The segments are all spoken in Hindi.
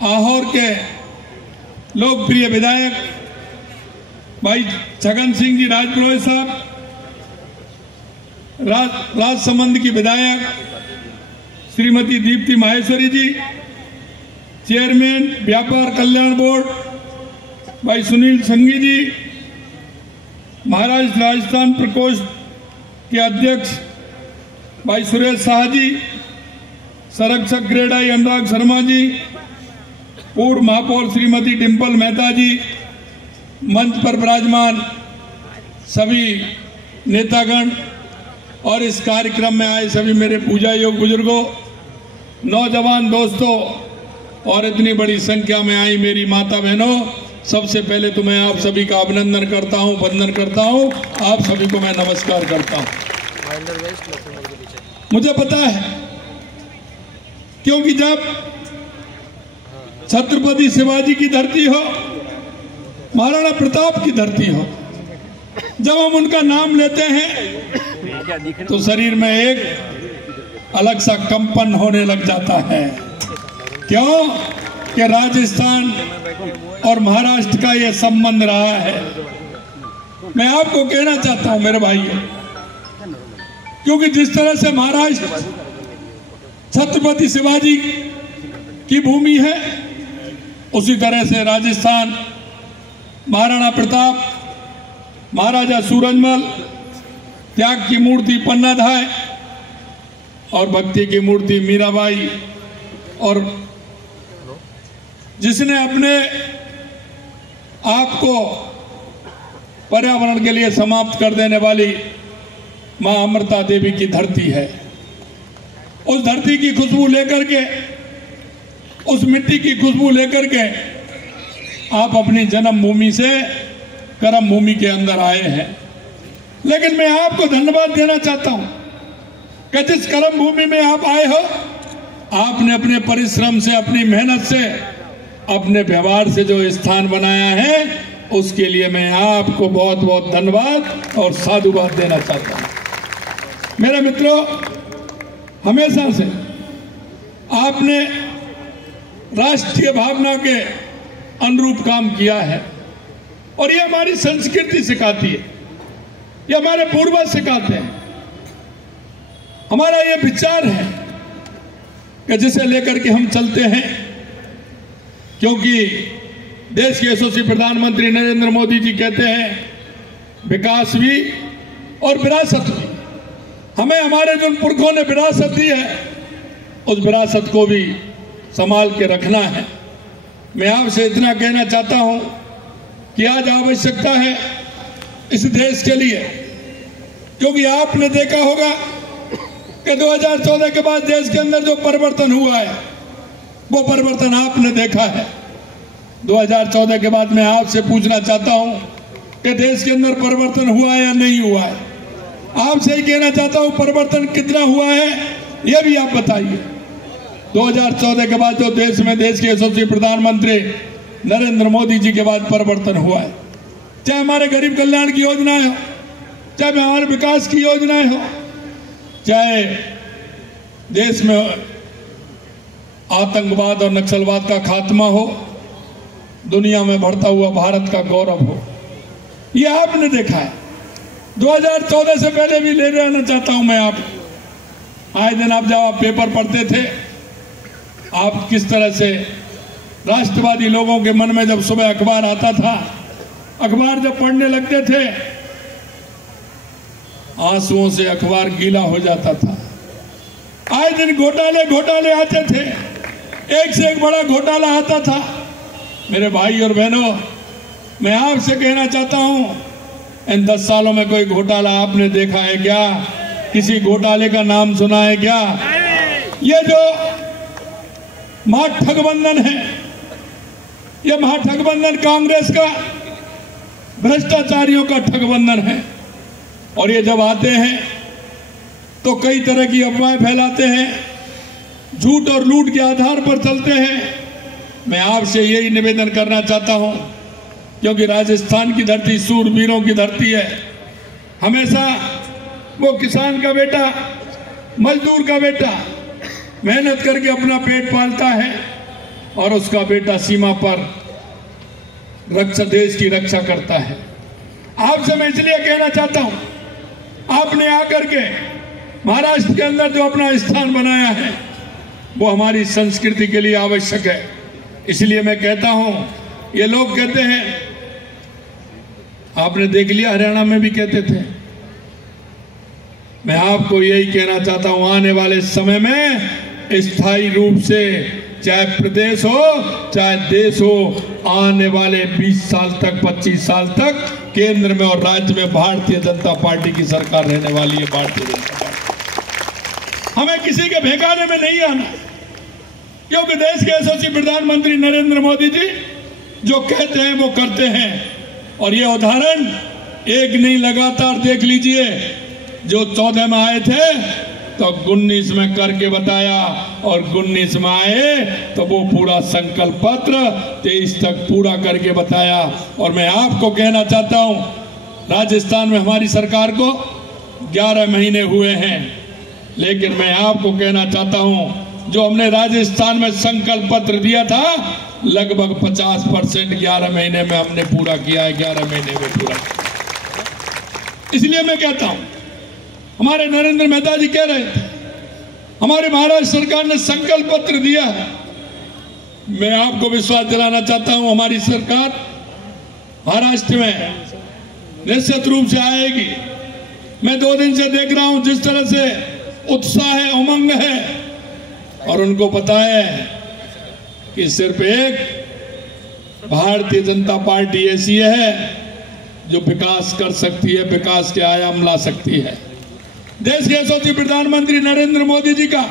आहोर के लोकप्रिय विधायक भाई छगन सिंह जी राजपुरोहित साहब, राजसमंद की विधायक श्रीमती दीप्ति माहेश्वरी जी, चेयरमैन व्यापार कल्याण बोर्ड भाई सुनील संघी जी, महाराष्ट्र राजस्थान प्रकोष्ठ के अध्यक्ष भाई सुरेश शाह जी, संरक्षक ग्रेड आई अनुराग शर्मा जी, पूर्व महापौर श्रीमती डिम्पल मेहता जी, मंच पर विराजमान सभी नेतागण और इस कार्यक्रम में आए सभी मेरे पूजा योग बुजुर्गों, नौजवान दोस्तों और इतनी बड़ी संख्या में आई मेरी माता बहनों, सबसे पहले तो मैं आप सभी का अभिनंदन करता हूं, वंदन करता हूं, आप सभी को मैं नमस्कार करता हूं। मुझे पता है, क्योंकि जब छत्रपति शिवाजी की धरती हो, महाराणा प्रताप की धरती हो, जब हम उनका नाम लेते हैं तो शरीर में एक अलग सा कंपन होने लग जाता है। क्यों कि राजस्थान और महाराष्ट्र का यह संबंध रहा है। मैं आपको कहना चाहता हूं मेरे भाइयों, क्योंकि जिस तरह से महाराष्ट्र छत्रपति शिवाजी की भूमि है, उसी तरह से राजस्थान महाराणा प्रताप, महाराजा सूरजमल, त्याग की मूर्ति पन्नाधाय और भक्ति की मूर्ति मीराबाई, और जिसने अपने आप को पर्यावरण के लिए समाप्त कर देने वाली मां अमृता देवी की धरती है। उस धरती की खुशबू लेकर के, उस मिट्टी की खुशबू लेकर के आप अपनी जन्मभूमि से कर्म भूमि के अंदर आए हैं। लेकिन मैं आपको धन्यवाद देना चाहता हूं कि जिस कर्म भूमि में आप आए हो, आपने अपने परिश्रम से, अपनी मेहनत से, अपने व्यवहार से जो स्थान बनाया है, उसके लिए मैं आपको बहुत बहुत धन्यवाद और साधुवाद देना चाहता हूं। मेरे मित्रों, हमेशा से आपने राष्ट्रीय भावना के अनुरूप काम किया है और ये हमारी संस्कृति सिखाती है, ये हमारे पूर्वज सिखाते हैं। हमारा ये विचार है कि जिसे लेकर के हम चलते हैं, क्योंकि देश के यशस्वी प्रधानमंत्री नरेंद्र मोदी जी कहते हैं विकास भी और विरासत भी। हमें हमारे जिन पुरखों ने विरासत दी है, उस विरासत को भी संभाल के रखना है। मैं आपसे इतना कहना चाहता हूं कि आज आवश्यकता है इस देश के लिए, क्योंकि आपने देखा होगा कि 2014 के बाद देश के अंदर जो परिवर्तन हुआ है, वो परिवर्तन आपने देखा है। 2014 के बाद मैं आपसे पूछना चाहता हूं कि देश के अंदर परिवर्तन हुआ है या नहीं हुआ है। आपसे ही कहना चाहता हूं परिवर्तन कितना हुआ है, यह भी आप बताइए। 2014 के बाद जो देश में देश के यशस्वी प्रधानमंत्री नरेंद्र मोदी जी के बाद परिवर्तन हुआ है, चाहे हमारे गरीब कल्याण की योजनाएं हो, चाहे हमारे विकास की योजनाएं हो, चाहे देश में आतंकवाद और नक्सलवाद का खात्मा हो, दुनिया में बढ़ता हुआ भारत का गौरव हो, यह आपने देखा है। 2014 से पहले भी ले रहना चाहता हूं मैं आप, आए दिन आप जब आप पेपर पढ़ते थे, आप किस तरह से राष्ट्रवादी लोगों के मन में जब सुबह अखबार आता था, अखबार जब पढ़ने लगते थे, आंसुओं से अखबार गीला हो जाता था। आए दिन घोटाले घोटाले आते थे, एक से एक बड़ा घोटाला आता था। मेरे भाई और बहनों, मैं आपसे कहना चाहता हूं, इन 10 सालों में कोई घोटाला आपने देखा है क्या? किसी घोटाले का नाम सुना है क्या? ये जो महाठगबंधन है, ये महाठगबंधन कांग्रेस का, भ्रष्टाचारियों का ठगबंधन है। और ये जब आते हैं तो कई तरह की अफवाहें फैलाते हैं, झूठ और लूट के आधार पर चलते हैं। मैं आपसे यही निवेदन करना चाहता हूं, क्योंकि राजस्थान की धरती सूरवीरों की धरती है। हमेशा वो किसान का बेटा, मजदूर का बेटा मेहनत करके अपना पेट पालता है और उसका बेटा सीमा पर देश की रक्षा करता है। आपसे मैं इसलिए कहना चाहता हूं, आपने आकर के महाराष्ट्र के अंदर जो अपना स्थान बनाया है वो हमारी संस्कृति के लिए आवश्यक है। इसलिए मैं कहता हूं, ये लोग कहते हैं, आपने देख लिया हरियाणा में भी कहते थे, मैं आपको यही कहना चाहता हूं, आने वाले समय में स्थायी रूप से चाहे प्रदेश हो चाहे देश हो, आने वाले 20 साल तक 25 साल तक केंद्र में और राज्य में भारतीय जनता पार्टी की सरकार रहने वाली है। भारतीय जनता पार्टी, हमें किसी के भहकाने में नहीं आना, क्योंकि देश के यशस्वी प्रधानमंत्री नरेंद्र मोदी जी जो कहते हैं वो करते हैं। और ये उदाहरण एक नहीं लगातार देख लीजिए, जो 14 में आए थे तो 19 में करके बताया, और 19 में आए तो वो पूरा संकल्प पत्र 23 तक पूरा करके बताया। और मैं आपको कहना चाहता हूं, राजस्थान में हमारी सरकार को 11 महीने हुए हैं, लेकिन मैं आपको कहना चाहता हूं, जो हमने राजस्थान में संकल्प पत्र दिया था लगभग 50% 11 महीने में हमने पूरा किया है। 11 महीने में पूरा किया। इसलिए मैं कहता हूं, हमारे नरेंद्र मेहता जी कह रहे थे, हमारे महाराष्ट्र सरकार ने संकल्प पत्र दिया है। मैं आपको विश्वास दिलाना चाहता हूं, हमारी सरकार महाराष्ट्र में निश्चित रूप से आएगी। मैं 2 दिन से देख रहा हूं जिस तरह से उत्साह है, उमंग है, और उनको पता है कि सिर्फ एक भारतीय जनता पार्टी ऐसी है जो विकास कर सकती है, विकास के आयाम ला सकती है। देश के यशस्वी प्रधानमंत्री नरेंद्र मोदी जी का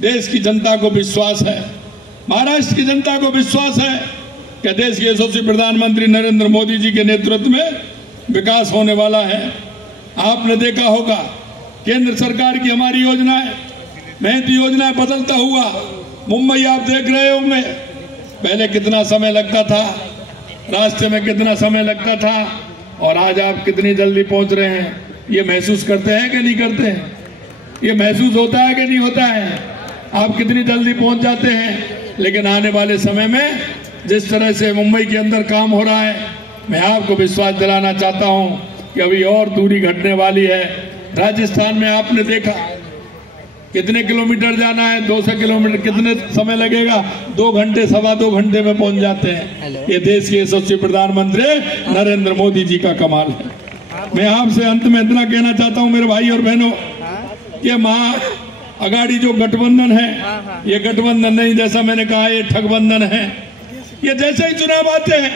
देश की जनता को विश्वास है, महाराष्ट्र की जनता को विश्वास है कि देश के यशस्वी प्रधानमंत्री नरेंद्र मोदी जी के नेतृत्व में विकास होने वाला है। आपने देखा होगा केंद्र सरकार की हमारी योजनाएं, मेहनती योजनाएं बदलता हुआ मुंबई आप देख रहे होंगे, पहले कितना समय लगता था, रास्ते में कितना समय लगता था, और आज आप कितनी जल्दी पहुंच रहे हैं। ये महसूस करते हैं कि नहीं करते हैं? ये महसूस होता है कि नहीं होता है? आप कितनी जल्दी पहुंच जाते हैं। लेकिन आने वाले समय में जिस तरह से मुंबई के अंदर काम हो रहा है, मैं आपको विश्वास दिलाना चाहता हूं कि अभी और दूरी घटने वाली है। राजस्थान में आपने देखा कितने किलोमीटर जाना है, 200 किलोमीटर कितने समय लगेगा, 2 घंटे 2.25 घंटे में पहुंच जाते हैं। ये देश के यशस्वी प्रधानमंत्री नरेंद्र मोदी जी का कमाल है। मैं आपसे अंत में इतना कहना चाहता हूं मेरे भाई और बहनों, ये महा अगाड़ी जो गठबंधन है, ये गठबंधन नहीं, जैसा मैंने कहा ये ठगबंधन है। ये जैसे ही चुनाव आते हैं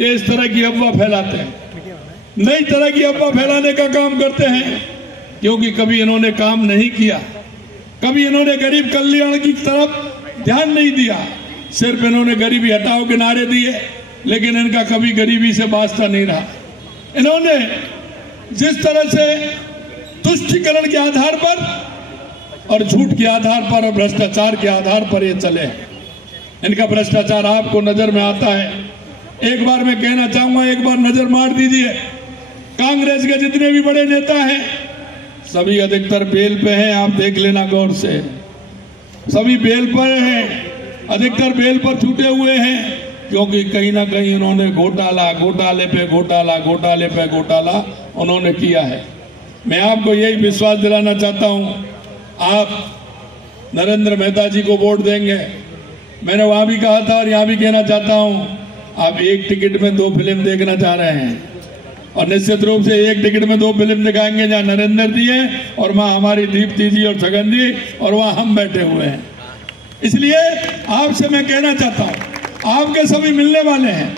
ये इस तरह की अफवाह फैलाते हैं, नई तरह की अफवाह फैलाने का काम करते हैं, क्योंकि कभी इन्होंने काम नहीं किया, कभी इन्होंने गरीब कल्याण की तरफ ध्यान नहीं दिया। सिर्फ इन्होंने गरीबी हटाओ के नारे दिए, लेकिन इनका कभी गरीबी से वास्ता नहीं रहा। इन्होंने जिस तरह से तुष्टीकरण के आधार पर और झूठ के आधार पर और भ्रष्टाचार के आधार पर ये चले, इनका भ्रष्टाचार आपको नजर में आता है। एक बार मैं कहना चाहूंगा, एक बार नजर मार दीजिए, कांग्रेस के जितने भी बड़े नेता हैं सभी अधिकतर बेल पे हैं। आप देख लेना गौर से, सभी बेल पर हैं, अधिकतर बेल पर छूटे हुए हैं, क्योंकि कहीं ना कहीं उन्होंने घोटाला, घोटाले पे घोटाला, घोटाले पे घोटाला उन्होंने किया है। मैं आपको यही विश्वास दिलाना चाहता हूं, आप नरेंद्र मेहता जी को वोट देंगे। मैंने वहां भी कहा था और यहां भी कहना चाहता हूं, आप एक टिकट में 2 फिल्म देखना चाह रहे हैं, और निश्चित रूप से एक टिकट में 2 फिल्म दिखाएंगे, जहां नरेंद्र जी हैं और वहां हमारी दीप्ति जी और छगन जी, और वहां हम बैठे हुए हैं। इसलिए आपसे मैं कहना चाहता हूं, आपके सभी मिलने वाले हैं,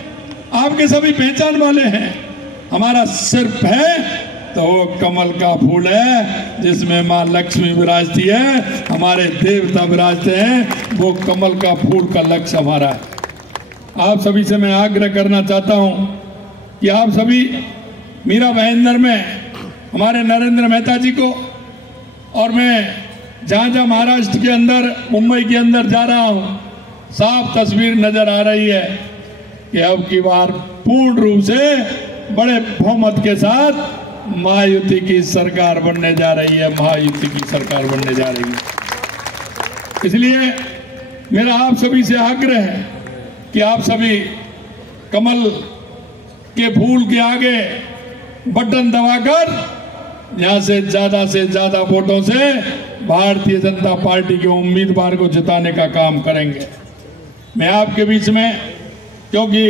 आपके सभी पहचान वाले हैं। हमारा सिर्फ है तो वो कमल का फूल है जिसमें माँ लक्ष्मी विराजती है, हमारे देवता विराजते हैं, वो कमल का फूल का लक्ष्य हमारा है। आप सभी से मैं आग्रह करना चाहता हूं कि आप सभी मीरा भाईंदर में हमारे नरेंद्र मेहता जी को, और मैं जहां जहां महाराष्ट्र के अंदर, मुंबई के अंदर जा रहा हूं, साफ तस्वीर नजर आ रही है कि अब की बार पूर्ण रूप से बड़े बहुमत के साथ महायुति की सरकार बनने जा रही है, महायुति की सरकार बनने जा रही है। इसलिए मेरा आप सभी से आग्रह है कि आप सभी कमल के फूल के आगे बटन दबाकर यहां से ज्यादा वोटों से भारतीय जनता पार्टी के उम्मीदवार को जिताने का काम करेंगे। मैं आपके बीच में, क्योंकि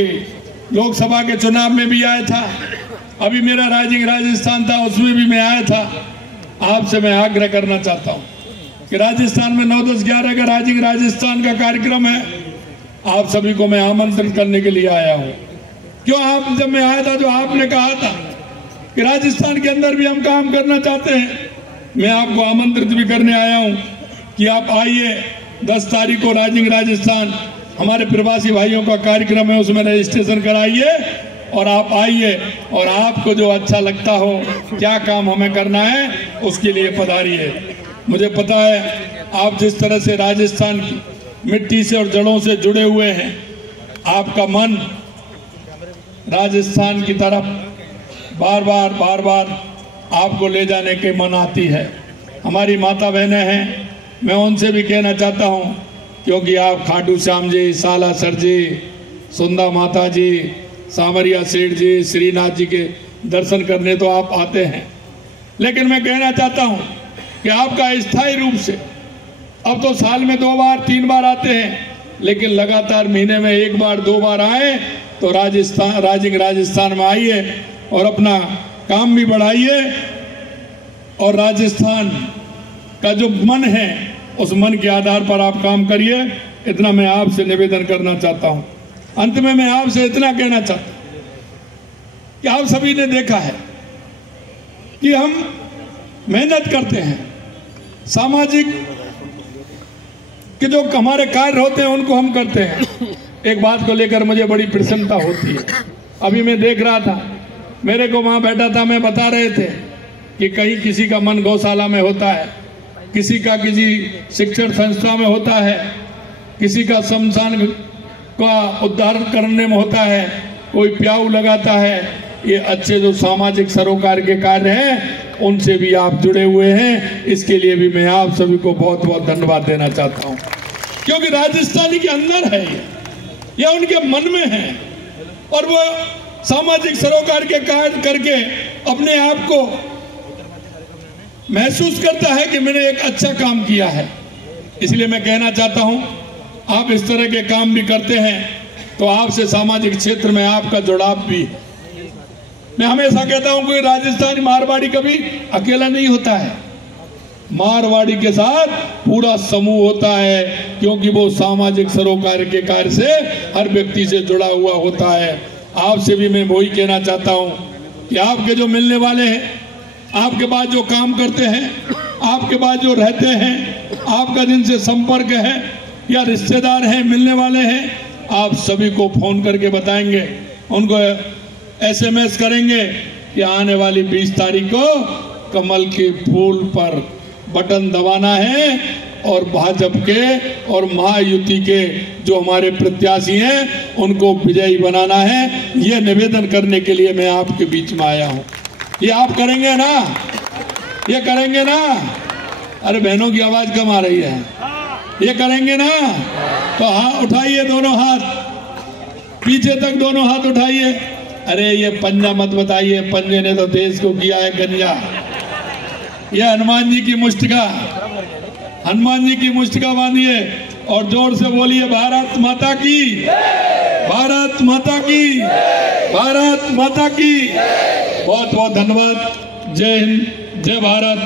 लोकसभा के चुनाव में भी आया था, अभी मेरा राजस्थान था, उसमें भी मैं आया था। आपसे मैं आग्रह करना चाहता हूं कि राजस्थान में 9, 10, 11 का राजस्थान का कार्यक्रम है। आप सभी को मैं आमंत्रित करने के लिए आया हूं। क्यों? आप जब मैं आया था तो आपने कहा था कि राजस्थान के अंदर भी हम काम करना चाहते हैं। मैं आपको आमंत्रित भी करने आया हूं कि आप आइए। 10 तारीख को राजस्थान हमारे प्रवासी भाइयों का कार्यक्रम है, उसमें रजिस्ट्रेशन कराइए और आप आइए और आपको जो अच्छा लगता हो, क्या काम हमें करना है, उसके लिए पधारिए। मुझे पता है आप जिस तरह से राजस्थान की मिट्टी से और जड़ों से जुड़े हुए हैं, आपका मन राजस्थान की तरफ बार बार आपको ले जाने के मन आती है। हमारी माता बहनें हैं, मैं उनसे भी कहना चाहता हूं, क्योंकि आप खाटू श्याम जी, सालासर जी, सुंदा माता जी, सांवरिया सेठ जी, श्रीनाथ जी के दर्शन करने तो आप आते हैं, लेकिन मैं कहना चाहता हूं कि आपका स्थायी रूप से अब तो साल में 2 बार 3 बार आते हैं, लेकिन लगातार महीने में 1 बार 2 बार आए तो राजस्थान में आइए और अपना काम भी बढ़ाइए और राजस्थान का जो मन है उस मन के आधार पर आप काम करिए। इतना मैं आपसे निवेदन करना चाहता हूं। अंत में मैं आपसे इतना कहना चाहता हूं कि आप सभी ने देखा है कि हम मेहनत करते हैं, सामाजिक कि जो हमारे कार्य होते हैं उनको हम करते हैं। एक बात को लेकर मुझे बड़ी प्रसन्नता होती है। अभी मैं देख रहा था, मेरे को वहां बैठा था, मैं बता रहे थे कि कहीं किसी का मन गौशाला में होता है, किसी का किसी शिक्षण संस्था में होता है, किसी का शमशान का उद्धार करने में होता है, कोई प्याऊ लगाता है। ये अच्छे जो सामाजिक सरोकार के कार्य हैं उनसे भी आप जुड़े हुए हैं। इसके लिए भी मैं आप सभी को बहुत बहुत धन्यवाद देना चाहता हूं, क्योंकि राजस्थानी के अंदर है ये उनके मन में है और वो सामाजिक सरोकार के कार्य करके अपने आप को महसूस करता है कि मैंने एक अच्छा काम किया है। इसलिए मैं कहना चाहता हूं, आप इस तरह के काम भी करते हैं तो आपसे सामाजिक क्षेत्र में आपका जुड़ाव भी है। मैं हमेशा कहता हूं कि राजस्थानी मारवाड़ी कभी अकेला नहीं होता है, मारवाड़ी के साथ पूरा समूह होता है, क्योंकि वो सामाजिक सरोकार के कार्य से हर व्यक्ति से जुड़ा हुआ होता है। आपसे भी मैं वही कहना चाहता हूं कि आपके जो मिलने वाले हैं, आपके पास जो काम करते हैं, आपके पास जो रहते हैं, आपका जिनसे संपर्क है या रिश्तेदार हैं, मिलने वाले हैं, आप सभी को फोन करके बताएंगे, उनको SMS करेंगे कि आने वाली 20 तारीख को कमल के फूल पर बटन दबाना है और भाजपा के और महायुति के जो हमारे प्रत्याशी हैं उनको विजयी बनाना है। ये निवेदन करने के लिए मैं आपके बीच में आया हूं। ये आप करेंगे ना? ये करेंगे ना? अरे बहनों की आवाज कम आ रही है। ये करेंगे ना? तो हाँ उठाइए दोनों हाथ, पीछे तक दोनों हाथ उठाइए। अरे ये पंजा मत बताइए, पंजे ने तो देश को किया है गंजा। ये हनुमान जी की मुष्टिका, हनुमान जी की मुष्टिका बांधिए और जोर से बोलिए भारत माता की, भारत माता की, भारत माता की। बहुत बहुत धन्यवाद। जय हिंद, जय भारत।